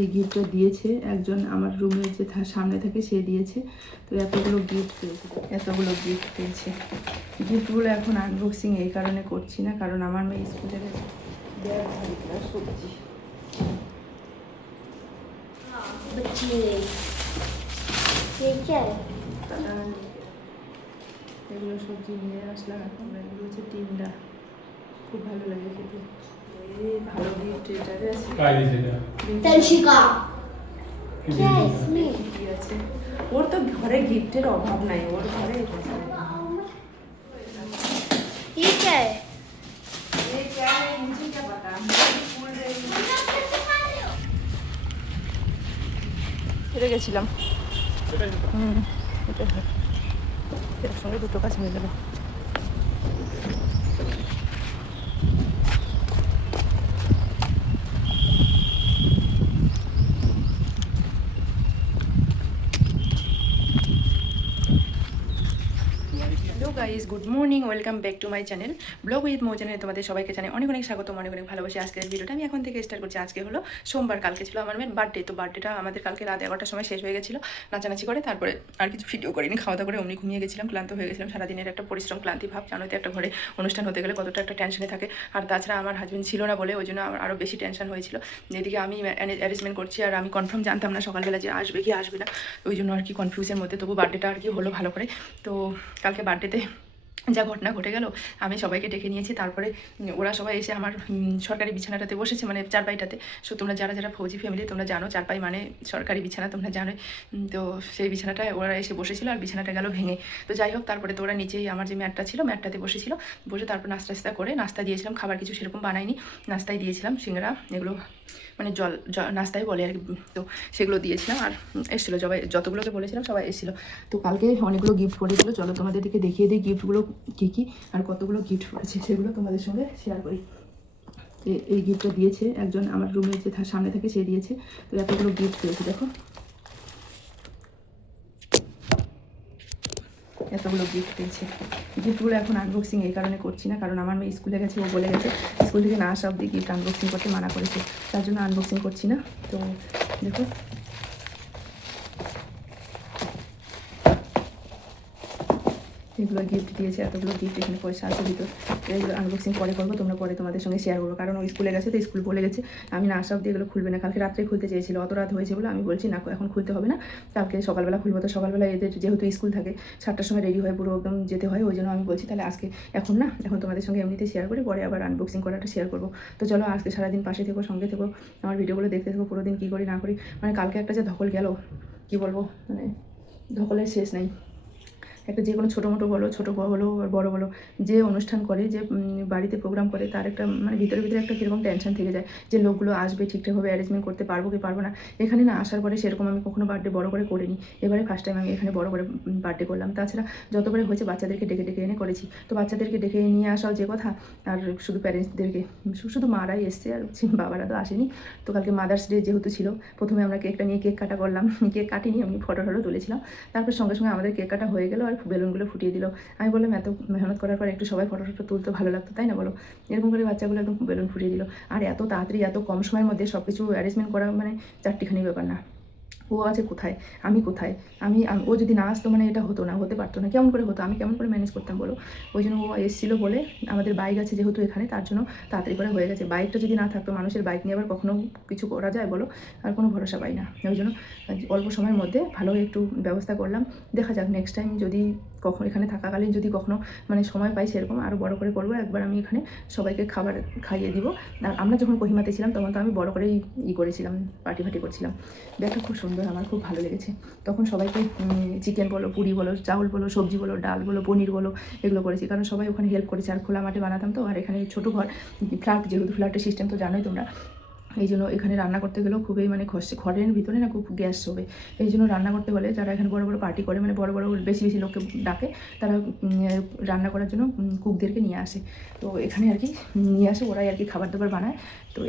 এই গিফটটা দিয়েছে একজন আমার রুমের যে সামনে থাকে সে দিয়েছে। তো এতগুলো গিফট পেয়েছে। গিফটগুলো এখন আনবক্সিং এই কারণে করছি না, কারণ আমার মেয়ে স্কুলে গেছে সবজি এগুলো সবজি নিয়ে আসলাম। এখন এগুলো হচ্ছে টিন্ডা, খুব ভালো লাগে খেতে। ভালো গিফট এটারে আছে আছে। ওর তো ঘরে গিফটের অভাব নাই, ওর ঘরে হেরে গেছিলাম। এর সঙ্গে দুটো কাজ হয়ে যাবে। Hello guys, good morning, welcome back to my channel blog with মো চ্যানেলে তোমাদের সবাইকে জানাই অনেক অনেক স্বাগত, অনেক অনেক ভালোবাসি। আজকের ভিডিওটা আমি এখন থেকে স্টার্ট করছি। আজকে হলো সোমবার, কালকে ছিল আমার মেয়ের বার্থডে। তো বার্থডেটা আমাদের কালকে রাত 11টার সময় শেষ হয়ে গেছিলো নাচানাচি করে। তারপরে আর কিছু ভিডিও করিনি, খাওয়া দাওয়া করে অমনি ঘুমিয়ে গেছিলাম, ক্লান্ত হয়ে গেছিলাম। সারাদিনের একটা পরিশ্রম, ক্লান্তি ভাব, জানো তো একটা ঘরে অনুষ্ঠান হতে গেলে কতটা একটা টেনশনে থাকে। আর তাছাড়া আমার হাজব্যান্ড ছিল না বলে ওই জন্য আমার আরও বেশি টেনশন হয়েছিল। যেদিকে আমি অ্যারেঞ্জমেন্ট করছি আর আমি কনফার্ম জানতাম না সকালবেলা যে আসবে কি আসবে না, ওই জন্য আর কি কনফিউজের মধ্যে। তবু বার্থডেটা আর কি হলো ভালো করে। তো কালকে বার্থডেতে যা ঘটনা ঘটে গেল, আমি সবাইকে ডেকে নিয়েছি। তারপরে ওরা সবাই এসে আমার সরকারি বিছানাটাতে বসেছে, মানে চারপাইটাতে। সো তোমরা যারা যারা ফৌজি ফ্যামিলি তোমরা জানো, চারপাই মানে সরকারি বিছানা, তোমরা জানোই। তো সেই বিছানাটায় ওরা এসে বসেছিল আর বিছানাটা গেল ভেঙে। তো যাই হোক, তারপরে তো ওরা নিচেই আমার যে ম্যাটটা ছিল ম্যাটটাতে বসেছিল, বসে তারপর নাস্তা করে নাস্তা দিয়েছিলাম। খাবার কিছু সেরকম বানাইনি, নাস্তায় দিয়েছিলাম সিঙ্গারা, এগুলো মানে জল নাস্তায় বলে আর কি। তো সেগুলো দিয়েছিলাম আর এসেছিলো সবাই, যতগুলোকে বলেছিলাম সবাই এসেছিলো। তো কালকে অনেকগুলো গিফট পড়েছিলো, চলো তোমাদের দিকে দেখিয়ে দিই গিফটগুলো কী কী আর কতগুলো গিফট পড়েছে সেগুলো তোমাদের সঙ্গে শেয়ার করি। এই গিফটটা দিয়েছে একজন আমার রুমের যে সামনে থাকে সে দিয়েছে। তো এতগুলো গিফট পেয়েছে, দেখো এতগুলো গিফট পেয়েছে। গিফটগুলো এখন আনবক্সিং এই কারণে করছি না, কারণ আমার মেয়ে স্কুলে গেছে, ও বলে গেছে স্কুল থেকে না আসা অব্দি গিফট আনবক্সিং করতে মানা করেছে, তার জন্য আনবক্সিং করছি না। তো দেখো এগুলো গিফট দিয়েছে, এতগুলো গিফট এখানে পয়সা আছে ভিতর। এগুলো আনবক্সিং পরে করবো, তোমরা পরে তোমাদের সঙ্গে শেয়ার করবো, কারণ ও স্কুলে গেছে। তো স্কুল বলে গেছে আমি না আসা অব্দি এগুলো খুলবে না। কালকে রাত্রে খুলতে চেয়েছিল, অত রাত হয়েছে বলে আমি বলছি না এখন খুলতে হবে না, কালকে সকালবেলা খুলবো। তো সকালবেলা এদের যেহেতু স্কুল থাকে 7টার সময় রেডি হয়ে পুরো একদম যেতে হয়, ওই জন্য আমি বলছি তাহলে আজকে এখন না, এখন তোমাদের সঙ্গে এমনিতে শেয়ার করি, পরে আবার আনবক্সিং করাটা শেয়ার করবো। তো চলো আজকে সারাদিন পাশে থেকো, সঙ্গে থেকো, আমার ভিডিওগুলো দেখতে থেকো, পুরো দিন কী করি না করি। মানে কালকে একটা যে ধকল গেল, কী বলবো, মানে ধকলের শেষ নেই। একটা যে কোনো ছোটো মোটো বলো, ছোটো বলো আর বড়ো বলো, যে অনুষ্ঠান করে, যে বাড়িতে প্রোগ্রাম করে, তার একটা মানে ভিতরে ভিতরে একটা কীরকম টেনশন থেকে যায় যে লোকগুলো আসবে, ঠিকঠাকভাবে অ্যারেঞ্জমেন্ট করতে পারবো কি পারবো না। এখানে না আসার পরে সেরকম আমি কখনো বার্থডে বড়ো করে করিনি, এবারে ফার্স্ট টাইম আমি এখানে বড়ো করে বার্থডে করলাম। তাছাড়া যতবারে হয়েছে বাচ্চাদেরকে ডেকে ডেকে এনে করেছি। তো বাচ্চাদেরকে ডেকে নিয়ে আসাও যে কথা, আর শুধু প্যারেন্টসদেরকে, শুধু মারাই এসছে আর বাবারা তো আসেনি। তো কালকে মাদার্স ডে যেহেতু ছিল, প্রথমে আমরা কেকটা নিয়ে কেক কাটা করলাম, কেক কাটিনি, আমি ফটো তুলেছিলাম। তারপর সঙ্গে সঙ্গে আমাদের কেক কাটা হয়ে গেলো আর বেলুনগুলো ফুটিয়ে দিল। আমি বললাম এত মেহনত করার পর একটু সবাই ফটো তুলতে ভালো লাগতো, তাই না বলো। এরকম করে বাচ্চাগুলো একদম বেলুন ফুটিয়ে দিল। আর এত তাড়াতাড়ি এত কম সময়ের মধ্যে সব কিছু অ্যারেঞ্জমেন্ট করা মানে চারটিখানি ব্যাপার না। ও আছে কোথায়, আমি কোথায়, ও যদি না আসতো মানে এটা হতো না, হতে পারতো না। কেমন করে হতো, আমি কেমন করে ম্যানেজ করতাম বলো। ওই জন্য ও এসেছিলো বলে, আমাদের বাইক আছে যেহেতু এখানে, তার জন্য তাড়াতাড়ি করে হয়ে গেছে। বাইকটা যদি না থাকতো, মানুষের বাইক নিয়ে আবার কখনো কিছু করা যায় বলো, আর কোনো ভরসা পাই না। ওই জন্য অল্প সময়ের মধ্যে ভালো একটু ব্যবস্থা করলাম। দেখা যাক নেক্সট টাইম যদি কখনো এখানে থাকাকালীন যদি কখনো মানে সময় পাই, সেরকম আরও বড় করে করবো। একবার আমি এখানে সবাইকে খাবার খাইয়ে দিব। আর আমরা যখন কোহিমাতে ছিলাম তখন তো আমি বড় করেই করেছিলাম, পার্টি করছিলাম। ব্যাগটা খুব সুন্দর, আমার খুব ভালো লেগেছে। তখন সবাইকে চিকেন বলো, পুরি বলো, চাউল বলো, সবজি বলো, ডাল বলো, পনির বলো, এগুলো করেছি, কারণ সবাই ওখানে হেল্প করেছে। আর খোলা মাঠে বানাতাম তো, আর এখানে ছোটো ঘর, ফ্ল্যাট যেহেতু, ফ্ল্যাটের সিস্টেম তো জানোই তোমরা। এই জন্য এখানে রান্না করতে গেলেও খুবই মানে ঘরের ভিতরে না খুব গ্যাস হবে। এই জন্য রান্না করতে হলে যারা এখানে বড় বড় পার্টি করে, মানে বড় বড় বেশি বেশি লোককে ডাকে, তারা রান্না করার জন্য কুকদেরকে নিয়ে আসে। তো এখানে আর কি নিয়ে আসে, ওরাই আর কি খাবার দাবার বানায়। তো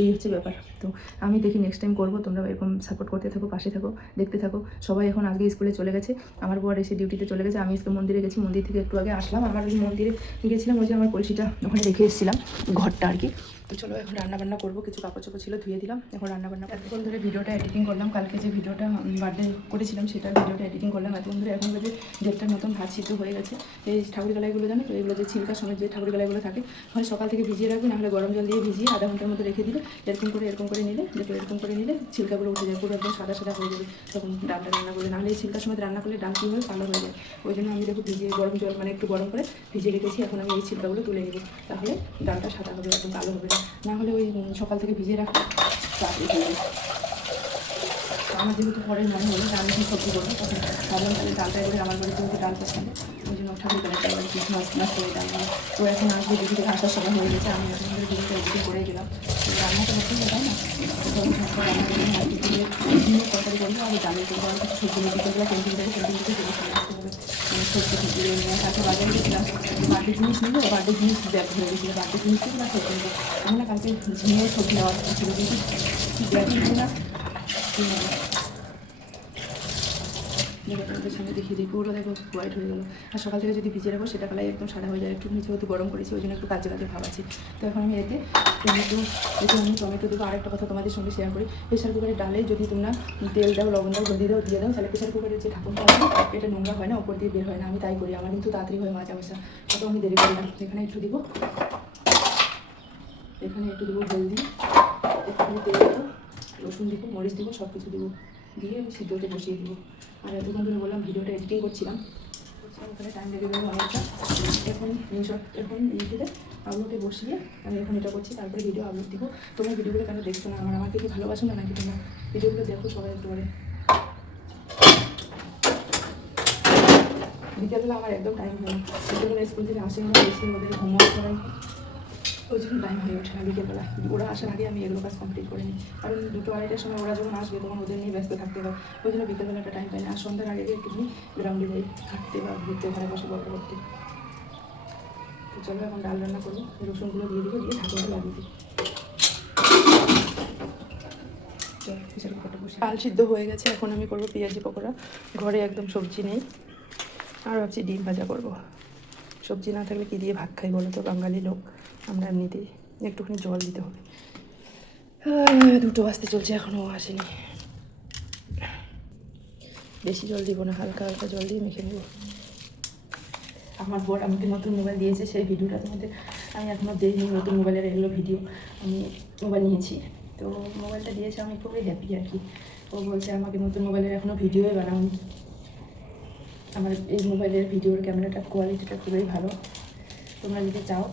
এই হচ্ছে ব্যাপার। তো আমি দেখি নেক্সট টাইম করবো, তোমরা এরকম সাপোর্ট করতে থাকো, পাশে থাকো, দেখতে থাকো। সবাই এখন আজকে স্কুলে চলে গেছে, আমার বর এসে ডিউটিতে চলে গেছে। আমি আজকে মন্দিরে গেছি, মন্দির থেকে একটু আগে আসলাম। আমার ওই মন্দিরে গেছিলাম, ওই যে আমার কলসিটা ওখানে রেখে এসেছিলাম, ঘরটা আর কি। তো চলো এখন রান্নাবান্না করবো, কিছু কাপড় চোপড় ছিল ধুয়ে দিলাম, এখন রান্নাবান্না এতক্ষণ ধরে ভিডিওটা এডিটিং করলাম, কালকে যে ভিডিওটা বার্থডে করেছিলাম সেটার ভিডিওটা এডিটিং করলাম এতক্ষণ ধরে। এখন বাজে 1:30টার মতন, ভাত সিদ্ধ হয়ে গেছে। এই ঠাকুর গালাইগুলো জানো তো, এগুলো যে ছিলকার সময় যে ঠাকুর গালাইগুলো থাকে, হয় সকাল থেকে ভিজিয়ে রাখবে, নাহলে গরম জল দিয়ে ভিজিয়ে আধা ঘন্টার মতো রেখে দিলে এরকম করে নিলে, দেখো এরকম করে নিলে ছিলকাগুলো উঠে যায়, পুরো একদম সাদা সাদা হয়ে যাবে তখন ডালটা রান্না করলে। নাহলে এই ছিলকার সময় রান্না করলে ডাল কী হয়, কালো হয়ে যায়। ওই জন্য আমি দেখো ভিজিয়ে গরম জল মানে একটু গরম করে ভিজিয়ে রেখেছি। এখন আমি এই ছিলকাগুলো তুলে নেব, তাহলে ডালটা সাদা হবে, একদম কালো হবে না। হলে ওই সকাল থেকে ভিজিয়ে রাখা তাড়াতাড়ি হয়ে যাবে। আমার যেহেতু পরে মনে হলো যে আমি কি সবজি করবো, তখন ভাবলাম তাহলে ডালটা এবারে আমার বাড়িতে যেহেতু ডাল পছন্দ, ওই জন্য ঠাকুর বেলাটা এবার কি মাছ করে ডাল নিয়ে। তো এখন আসবে দিদি থেকে আসার সময় হয়ে গেছে, আমি এখন ধরে দিদিকে এডিটিং করে গেলাম। রান্নাটা হচ্ছে তাই না, রান্না করে মাটি দিয়ে ডিমের তরকারি করবো, আর ডালের করবো, আর কিছু সবজি মেডিকেলগুলো ক্যান্টিন থেকে চলে আসতে হবে। সবজি সবজি নিয়ে কাছে বাজারে গেছিলাম, বার্থডে জিনিস নিল, বার্থডে জিনিস ব্যাগ হয়ে গেছিলো, বার্থডে জিনিস থেকে না সবজি নেবো। আমি না কালকে ঝিঙে সবজি নেওয়ার ছিল, কিন্তু ব্যাগই ছিল না। ওদের সামনে দেখিয়ে দিই, পুরো দেখো হোয়াইট হয়ে গেলো। আর সকাল থেকে যদি ভিজিয়ে রাখবো সেটা কালাই একদম সাদা হয়ে যায়। একটু নিচে হয়তো গরম করেছি, ওই জন্য একটু কাজে ভাব আছে। তো এখন আমি এতে আমি টমেটো দেবো। আরেকটা কথা তোমাদের সঙ্গে শেয়ার করি, প্রেশার কুকারের ডালে যদি তোমরা তেল দাও, লবণ দাও, হলদি দাও, দিয়ে দাও, তাহলে প্রেশার কুকারের যে ঢাকনটা আছে এটা নোংরা হয় না, ওপর দিয়ে বের হয় না। আমি তাই করি, আমার কিন্তু তাড়াতাড়ি হয় মাজা বসা, অত আমি দেরি করি না। এখানে একটু দিব, এখানে একটু দেবো হলদি, এখানে তেল দেবো, রসুন দিব, মরিচ দিব, সব কিছু দেবো, দিয়ে আমি সিদ্ধতে বসিয়ে দেবো। আর এতক্ষণ ধরে বললাম ভিডিওটা এডিটিং করছিলাম, ওখানে টাইম লেগে গেলো অনেকটা। এখন ইউটিউবে আপলোডে বসিয়ে আমি এখন এটা করছি, তারপরে ভিডিও আপলোড দিব। তোমরা ভিডিওগুলো কেন দেখছো না, আমাকে কি ভালোবাসো না নাকি? তোমরা ভিডিওগুলো দেখো সবাই একটু করে। বিকেলবেলা আমার একদম টাইম হয় না, বিকেলবেলা স্কুল থেকে আসে, আমরা এসে ওদের হোমওয়ার্ক করাই, ওই জন্য টাইম হয়ে ওঠে না বিকেলবেলা। ওরা আসার আগে আমি এগুলো কাজ কমপ্লিট করে নিই, কারণ 2-2:30টার সময় ওরা যখন আসবে তখন ওদের নিয়ে ব্যস্ত থাকতে হবে, ওই জন্য বিকেলবেলাটা টাইম পাই না। আর সন্ধ্যার আগে একটুখানি গ্রাউন্ডে যাই হাঁটতে বা ঘুরতে, ওখানে বসে গল্প করতে। তো চলো এখন ডাল রান্না করবো, রসুনগুলো দিয়ে দিব, দিয়ে ঢাকনাটা লাগিয়ে দিই। ডাল সিদ্ধ হয়ে গেছে, এখন আমি করবো পেঁয়াজি পকোড়া। ঘরে একদম সবজি নেই, আর ভাবছি ডিম ভাজা করবো। সবজি না থাকলে কী দিয়ে ভাত খাই বলো তো, বাঙালি লোক আমরা। এমনিতেই একটুখানি জল দিতে হবে। 2টো বাজতে চলছে, এখনও আসেনি। বেশি জল দিব না, হালকা হালকা জল দিয়ে মেখে নেব। আমার বর আমাকে নতুন মোবাইল দিয়েছে, সেই ভিডিওটা তোমাদের আমি এখনও দেখিনি। নতুন মোবাইলের এগুলো ভিডিও আমি মোবাইল নিয়েছি, তো মোবাইলটা দিয়েছে, আমি খুবই হ্যাপি আর কি। ও বলছে আমাকে নতুন মোবাইলের এখনও ভিডিওই বানাওনি। আমার এই মোবাইলের ভিডিওর ক্যামেরাটার কোয়ালিটিটা খুবই ভালো। তোমরা যদি চাও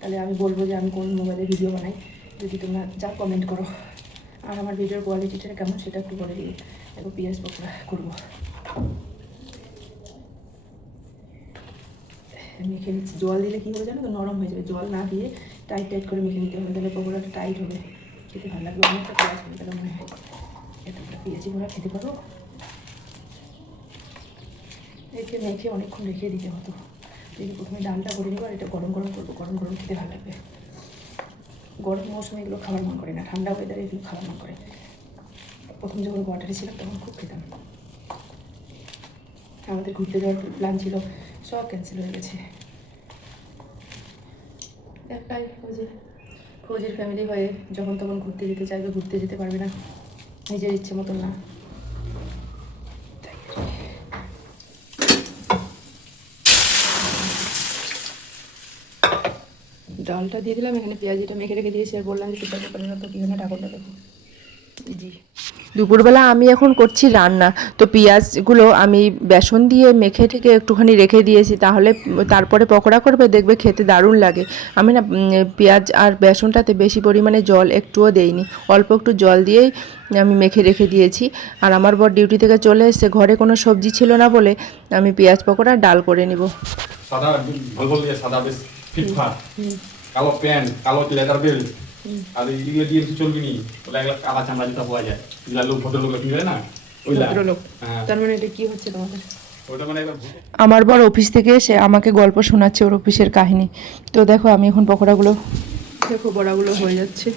তাহলে আমি বলবো যে আমি কোন মোবাইলে ভিডিও বানাই, যদি তোমরা যা কমেন্ট করো। আর আমার ভিডিওর কোয়ালিটিটা কেমন সেটা একটু বলে দিই। দেখো পেঁয়াজ পকোড়া করবো, মেখে নিচ্ছি। জল দিলে কী হবে জানো তো, নরম হয়ে যাবে। জল না দিয়ে টাইট করে মেখে নিতে হবে, তাহলে পকোড়াটা টাইট হবে, খেতে ভালো লাগবে। অনেকটা পেঁয়াজ হবে, তাহলে মনে হয় এতটা পেঁয়াজি গুঁড়া খেতে পারো। মেখে অনেকক্ষণ রেখে দিতে হতো। এই প্রথমে ডালটা করে নেবো, আর এটা গরম গরম করবো, গরম গরম খেতে ভালো লাগবে। গরম মৌসুমে এগুলো খাবার মন করে না, ঠান্ডা ওয়েদারে এগুলো খাবার মন করে। প্রথম যখন কোয়ার্টারে ছিলাম তখন খুব খেতাম। আমাদের ঘুরতে যাওয়ার প্ল্যান ছিল, সব ক্যান্সেল হয়ে গেছে। একটাই ফৌজির ফ্যামিলি হয়ে যখন তখন ঘুরতে যেতে চাইবে, ঘুরতে যেতে পারবে না, নিজের ইচ্ছে মতন না। ডালটা দিয়ে দিলাম, এখানে পেঁয়াজিটা মেখে রেখে দিয়েছি, আর বললাম যে প্রেসার কুকারের মতো কি না ঢাকনটা দেখো। জি, দুপুরবেলা আমি এখন করছি রান্না। তো পেঁয়াজগুলো আমি বেসন দিয়ে মেখে ঠেকে একটুখানি রেখে দিয়েছি, তাহলে তারপরে পকোড়া করবে, দেখবে খেতে দারুণ লাগে। আমি না পেঁয়াজ আর বেসনটাতে বেশি পরিমাণে জল একটুও দেইনি, অল্প একটু জল দিয়েই আমি মেখে রেখে দিয়েছি। আর আমার বর ডিউটি থেকে চলে এসে ঘরে কোনো সবজি ছিল না বলে আমি পেঁয়াজ পকোড়া ডাল করে নিব। সাদা ভলভল দিয়ে সাদা বেশ ফিটফাট, কালো প্যান্ট, কালো লেদার বেল্ট, আর এইগুলো দিয়ে কিছু চলবি নি। ওলা এগুলো কালা চামড়া জুতা পাওয়া যায়, এগুলা লোক ভদ্রলোক কিনবে না, ওইলা। হ্যাঁ, তার মানে এটা কি হচ্ছে তোমাদের? ওটা মানে একবার আমার বর অফিস থেকে এসে আমাকে গল্প শোনাচ্ছে ওর অফিসের কাহিনী। তো দেখো আমি এখন পকোড়াগুলো দেখো বড়াগুলো হয়ে যাচ্ছে।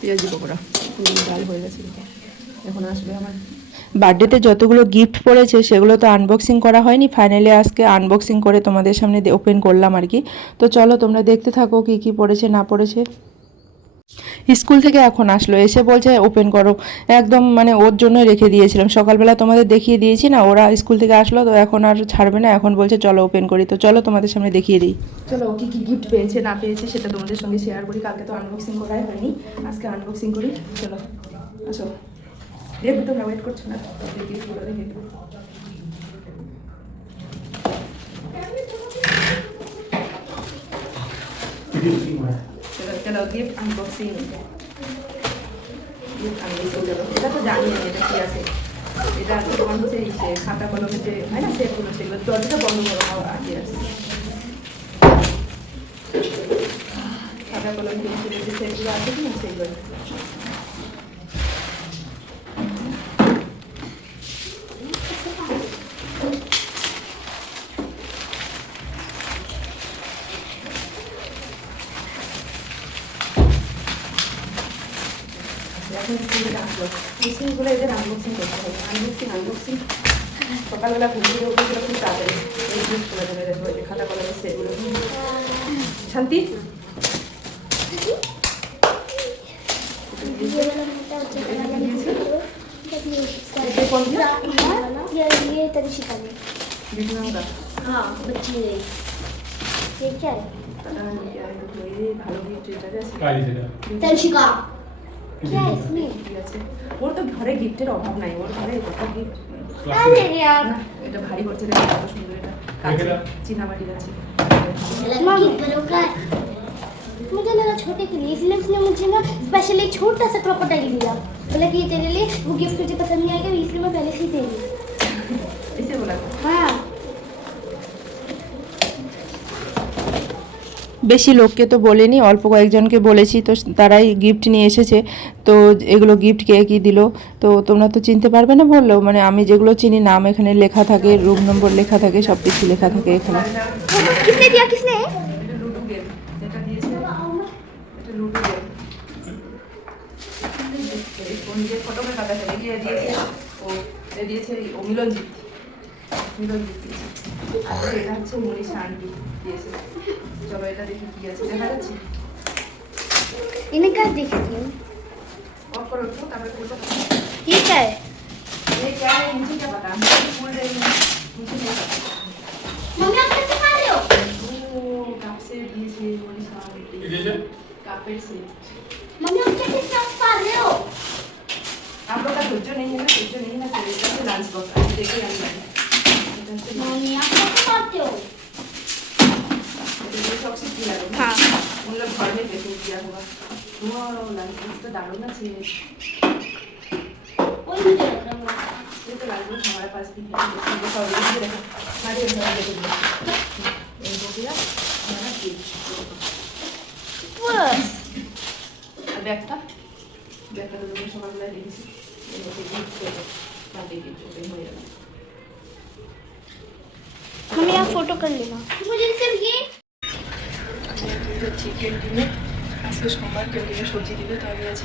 পেঁয়াজি পকোড়া ডাল হয়ে গেছে, এখন আসবে আমার বার্থডেতে যতগুলো গিফট পড়েছে সেগুলো তো আনবক্সিং করা হয়নি, ফাইনালি আজকে আনবক্সিং করে তোমাদের সামনে ওপেন করলাম আর কি। তো চলো তোমরা দেখতে থাকো কি কি পড়েছে না পড়েছে। স্কুল থেকে এখন আসলো, এসে বলছে ওপেন করো, একদম মানে ওর জন্য রেখে দিয়েছিলাম। সকালবেলা তোমাদের দেখিয়ে দিয়েছি না, ওরা স্কুল থেকে আসলো তো এখন আর ছাড়বে না, এখন বলছে চলো ওপেন করি। তো চলো তোমাদের সামনে দেখিয়ে দিই। চলো ও কি কি গিফট পেয়েছে না পেয়েছে সেটা তোমাদের সঙ্গে শেয়ার করি। কালকে তো আনবক্সিং করাই হয়নি, আজকে আনবক্সিং করি। চলো আসো, দেখবে তোমরা ওয়েট করছো না, গিফটগুলো দেখে দেবো। চলো চলো গিফট আনবক্সিং। গিফট আনবক্সিং চলো। এটা তো জানি আমি এটা কি আছে। এটা তোমার হচ্ছে এই যে খাতা কলমের যে হয় না সেগুলো, সেগুলো দরজাটা বন্ধ করো আগে আছে। খাতা কলম পেন্সিলের যে সেটগুলো আছে কি না সেগুলো। এখন স্কুলে আসলো, স্কুলগুলো এদের আনবক্সিং করতে হবে। আনবক্সিং সকালবেলা ঘুম থেকে উঠে গেলে খুব তাড়াতাড়ি এই জিনিসগুলো দেবে। দেখো এই যে খাতা কলমের সেটগুলো। শান্তি ये तनिषिका ने। हाँ बच्ची ने। ये क्या है? ভালো গিফট এটা আছে। तनिषिका क्या है इसमें? ওর তো ঘরে গিফটের অভাব নাই, ওর ঘরে কত গিফট। अरे यार এটা ভারী করছে, দেখো কত সুন্দর। এটা কাছে চীনামাটির আছে। मम्मी करो का मुझे लगा छोटे के लिए, इसलिए उसने मुझे ना स्पेशली छोटा सा क्रोकोडाइल दिया। बोला कि ये तेरे लिए, वो गिफ्ट तुझे पसंद नहीं आएगा इसलिए मैं पहले से ही दे दी। ऐसे बोला था? हाँ বেশি লোককে তো বলিনি, অল্প কয়েকজনকে বলেছি, তো তারাই গিফট নিয়ে এসেছে। তো এগুলো গিফট কে কী দিল তো তোমরা তো চিনতে পারবে না বললো, মানে আমি যেগুলো চিনি নাম এখানে লেখা থাকে, রুম নম্বর লেখা থাকে, সব কিছু লেখা থাকে এখানে। किसने दिया किसने? এটা লুডো গেম যেটা দিয়েছে, এটা লুডো গেম। এই কোন যে ফটোকে কাটা আছে এগিয়ে দিয়েছে ও, এ দিয়েছে ও মিলনজিৎ দিয়েছে। আর এটা হচ্ছে মনীষা আন্টি দিয়েছে। চলো এটা দেখি কি আছে, দেখা যাচ্ছে। इन्हें क्या देखती हूँ? অফ করো তো, তারপরে খুলবো। ये क्या है? ये क्या है मुझे क्या पता, मैं भूल रही हूँ, मुझे नहीं पता। मम्मी आप कैसे खा रहे हो? ओ कप से दिएছে মনীষা আন্টি, কাপের से। मम्मी आप कैसे साफ खा रहे हो? आप लोग का धैर्य नहीं है ना तो इसका से लंच बॉक्स आज देखिए हम मम्मी आप कैसे खाते हो? ये सबसे किया है। हाँ। उन लोग घर में पैकिंग किया होगा। वाह लंच बॉक्स तो डालो ना छे। वही मुझे लग रहा है। ये तो लंच बॉक्स हमारे पास भी है, इसको सब ये देखो हमारे घर में देखो ये हो गया हमारा केक। बस ব্যাগটা তো তুমি সকালবেলা দেখেছি, এর মধ্যে গিফট দেবো, বার্থডে গিফট ওপেন হয়ে যাবে। मम्मी आप फोटो कर लेना। मुझे सिर्फ ये যাচ্ছি ক্যান্টিনে, আজকে সোমবার ক্যান্টিনে সবজি দিবে, তো আমি আছি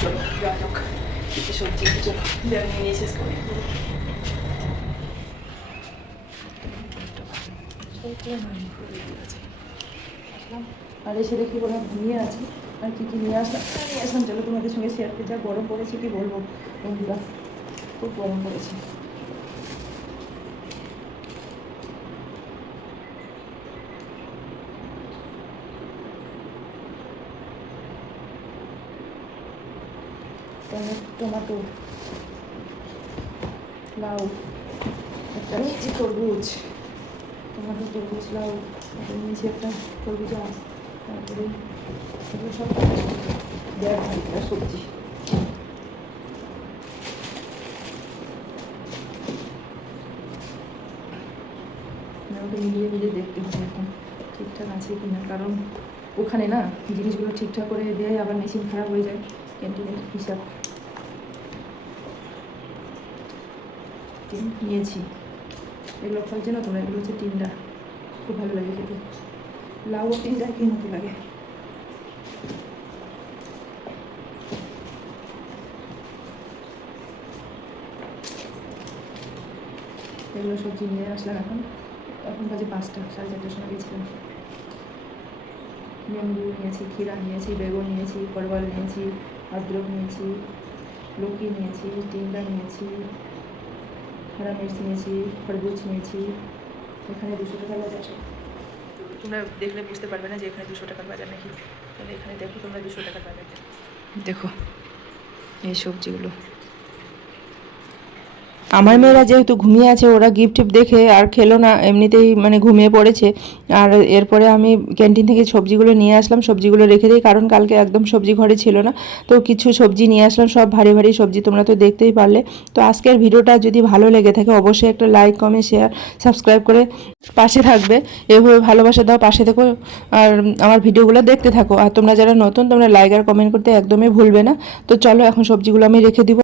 চলো ব্যাপক সবজি চলো ব্যাগ নিয়ে নিয়ে শেষ করে আর এসে দেখি ওরা ঘুমিয়ে আছে। আর কী কী নিয়ে আসলাম চলো তোমাদের সঙ্গে শেয়ার করতে। যা গরম পড়েছে কি বলবো বন্ধুরা, খুব গরম পড়েছে। টমেটো, লাউ, একটা নিয়েছি তরমুজ, টমেটো, তরমুজ, লাউ, তারপরে নিয়েছি একটা তরমুজা, তারপরে এগুলো সব ব্যাগ ভর্তি সবজি। ওটা মিলিয়ে দেখতে হবে এখন ঠিকঠাক আছে কি না, কারণ ওখানে না জিনিসগুলো ঠিকঠাক করে দেয়, আবার মেশিন খারাপ হয়ে যায়। ক্যান্টিনের হিসাব টিন নিয়েছি, এগুলো ফলছে না তোমরা, এগুলো হচ্ছে টিন্ডা, খুব ভালো লাগে খেতে। লাউ ও টিন্ডা কি মতো লাগে। এগুলো সবজি নিয়ে আসলাম এখন বাজে 5টা, 4:30টার সময় গেছিলাম। লেবু নিয়েছি, ক্ষীরা নিয়েছি, বেগুন নিয়েছি, পরবল নিয়েছি, অদ্রক নিয়েছি, লৌকি নিয়েছি, টিন্ডা নিয়েছি, হরা মির্চ নিয়েছি, খরবুজ নিয়েছি। এখানে 200 টাকার বাজার। তোমরা দেখলে বুঝতে পারবে না যে এখানে 200 টাকার বাজার নাকি। তাহলে এখানে দেখো তোমরা 200 টাকার বাজার দেখো এই সবজিগুলো। আমার মেয়েরা যেহেতু ঘুমিয়ে আছে, ওরা গিফট টিফট দেখে আর খেলো না, এমনিতেই মানে ঘুমিয়ে পড়েছে। আর এরপরে আমি ক্যান্টিন থেকে সবজিগুলো নিয়ে আসলাম, সবজিগুলো রেখে দিই, কারণ কালকে একদম সবজি ঘরে ছিল না। তো কিছু সবজি নিয়ে আসলাম, সব ভারী ভারী সবজি, তোমরা তো দেখতেই পারলে। তো আজকের ভিডিওটা যদি ভালো লেগে থাকে অবশ্যই একটা লাইক, কমেন্ট, শেয়ার, সাবস্ক্রাইব করে পাশে থাকবে। এভাবে ভালোবাসা দাও, পাশে থেকো, আর আমার ভিডিওগুলো দেখতে থাকো। আর তোমরা যারা নতুন, তোমরা লাইক আর কমেন্ট করতে একদমই ভুলবে না। তো চলো এখন সবজিগুলো আমি রেখে দিব।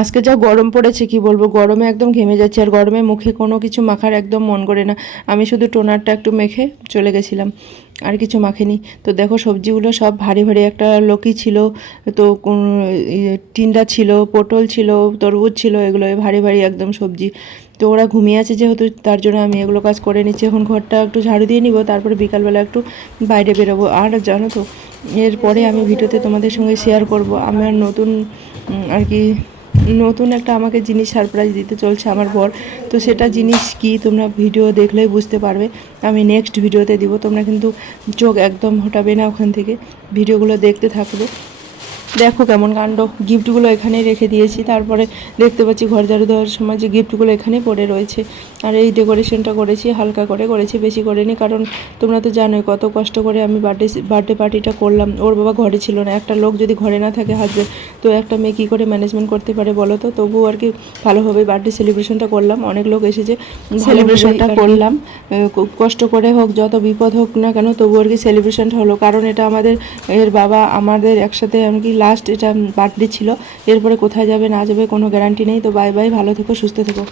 আজকে যা গরম পড়েছে কি বলবো, গরমে একদম ঘেমে যাচ্ছে, আর গরমে মুখে কোনো কিছু মাখার একদম মন করে না। আমি শুধু টোনারটা একটু মেখে চলে গেছিলাম, আর কিছু মাখিনি। তো দেখো সবজিগুলো সব ভারী ভারী, একটা লৌকি ছিল, তো টিন্ডা ছিল, পটল ছিল, তরমুজ ছিল, এগুলো ভারী ভারী একদম সবজি। তো ওরা ঘুমিয়ে আছে যেহেতু, তার জন্য আমি এগুলো কাজ করে নিচ্ছি। এখন ঘরটা একটু ঝাড়ু দিয়ে নিব, তারপরে বিকালবেলা একটু বাইরে বেরোবো। আর জানো তো, এরপরে আমি ভিডিওতে তোমাদের সঙ্গে শেয়ার করব আমার নতুন আর কি নতুন একটা আমাকে জিনিস সারপ্রাইজ দিতে চলছে আমার বর। তো সেটা জিনিস কি তোমরা ভিডিও দেখলেই বুঝতে পারবে। আমি নেক্সট ভিডিওতে দিব, তোমরা কিন্তু চোখ একদম হটাবে না ওখান থেকে, ভিডিওগুলো দেখতে থাকবে। দেখো কেমন কাণ্ড, গিফটগুলো এখানেই রেখে দিয়েছি। তারপরে দেখতে পাচ্ছি ঘর ঝাড়ু দেওয়ার সময় যে গিফটগুলো এখানেই পড়ে রয়েছে। আর এই ডেকোরেশনটা করেছি হালকা করে করেছি, বেশি করিনি, কারণ তোমরা তো জানোই কত কষ্ট করে আমি বার্থডে পার্টিটা করলাম। ওর বাবা ঘরে ছিল না, একটা লোক যদি ঘরে না থাকে হাজবেন্ড, তো একটা মেয়ে কী করে ম্যানেজমেন্ট করতে পারে বলো তো। তবুও আর কি ভালোভাবে বার্থডে সেলিব্রেশনটা করলাম, অনেক লোক এসেছে, সেলিব্রেশনটা করলাম। কষ্ট করে হোক, যত বিপদ হোক না কেন, তবু আর কি সেলিব্রেশনটা হলো, কারণ এটা আমাদের এর বাবা আমাদের একসাথে আর কি লাস্ট এটা বার্থডে ছিল। এরপরে কোথায় যাবে না যাবে কোনো গ্যারান্টি নেই। তো বাই বাই, ভালো থেকো, সুস্থ থেকো।